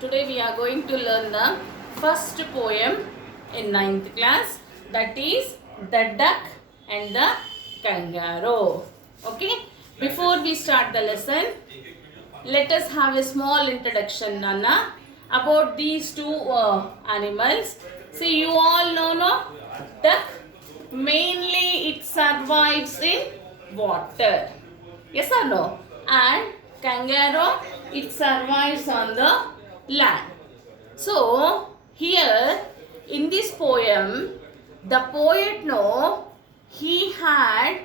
Today we are going to learn the first poem in 9th class, that is The Duck and the Kangaroo. Okay, before we start the lesson, let us have a small introduction, Nana, about these two animals. See, you all know, no? Duck, mainly it survives in water. Yes or no? And kangaroo, it survives on the land. So, here in this poem, the poet, no, he had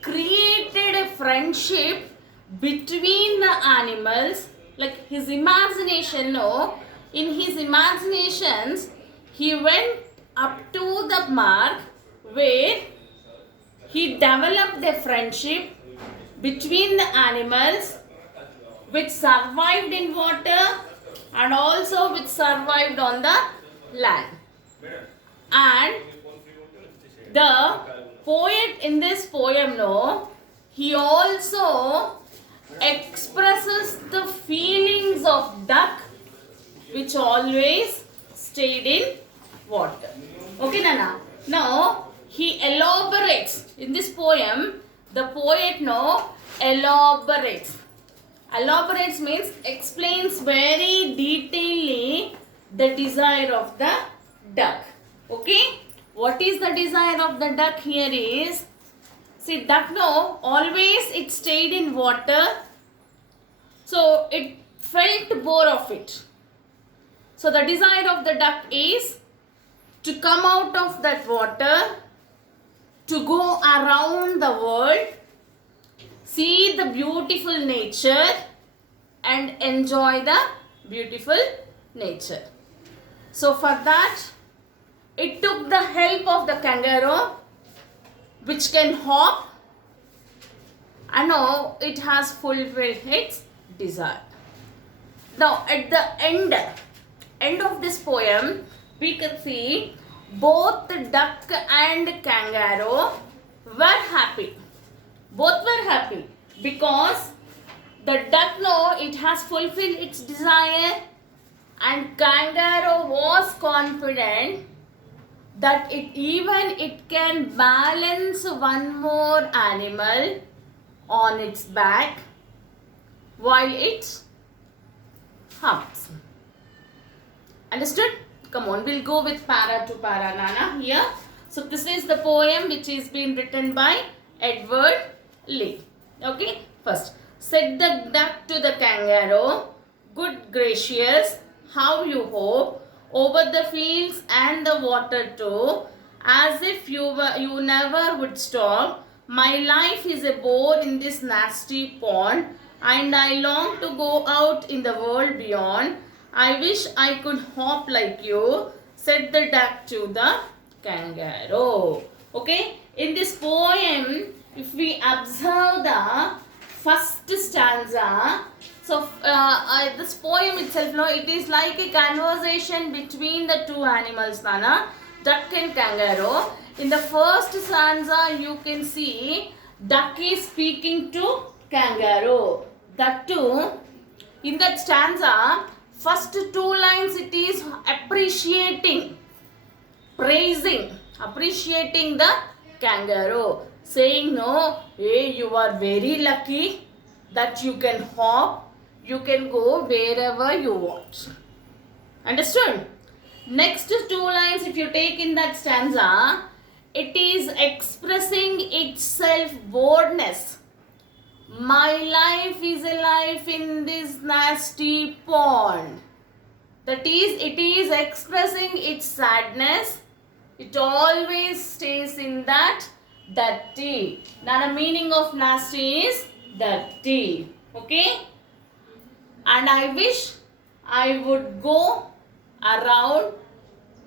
created a friendship between the animals, like his imagination, no, in his imaginations, he went up to the mark where he developed a friendship between the animals which survived in water and also which survived on the land. And the poet in this poem, no, he also expresses the feelings of duck which always stayed in water. Okay, Nana? Now, he elaborates. In this poem, the poet, no, elaborates. Elaborates means explains very detailedly the desire of the duck. Okay? What is the desire of the duck here is, see, duck, no, always it stayed in water. So, it felt bore of it. So, the desire of the duck is to come out of that water, to go around the world, see the beautiful nature and enjoy the beautiful nature. So for that, it took the help of the kangaroo, which can hop, and now it has fulfilled its desire. Now at the end of this poem, we can see both the duck and kangaroo were happy. Both were happy because the duck, no, it has fulfilled its desire, and kangaroo was confident that it can balance one more animal on its back while it humps. Understood? Come on, we'll go with para to para, Nana, here. So this is the poem which is being written by Edward Leigh. Okay, first, said the duck to the kangaroo, good gracious, how you hope over the fields and the water too, as if you never would stop. My life is a bore in this nasty pond, and I long to go out in the world beyond. I wish I could hop like you, said the duck to the kangaroo. Okay, in this poem, if we observe the first stanza, so this poem itself, no, it is like a conversation between the two animals, Nana, duck and kangaroo. In the first stanza, you can see duck is speaking to kangaroo. That too, in that stanza, first two lines it is appreciating, praising, appreciating the kangaroo, saying, no, hey, you are very lucky that you can hop, you can go wherever you want. Understood? Next two lines, if you take in that stanza, it is expressing itself boldness. My life is a life in this nasty pond. That is, it is expressing its sadness. It always stays in that dirty. Now the meaning of nasty is dirty. Okay? And I wish I would go around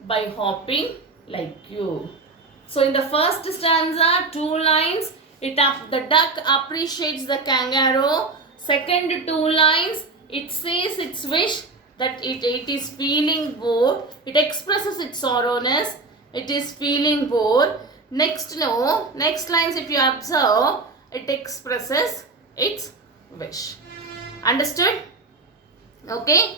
by hopping like you. So in the first stanza, two lines, the duck appreciates the kangaroo. Second two lines, it says its wish that it is feeling bored. It expresses its sorrowness. It is feeling bored. Next lines, if you observe, it expresses its wish. Understood? Okay.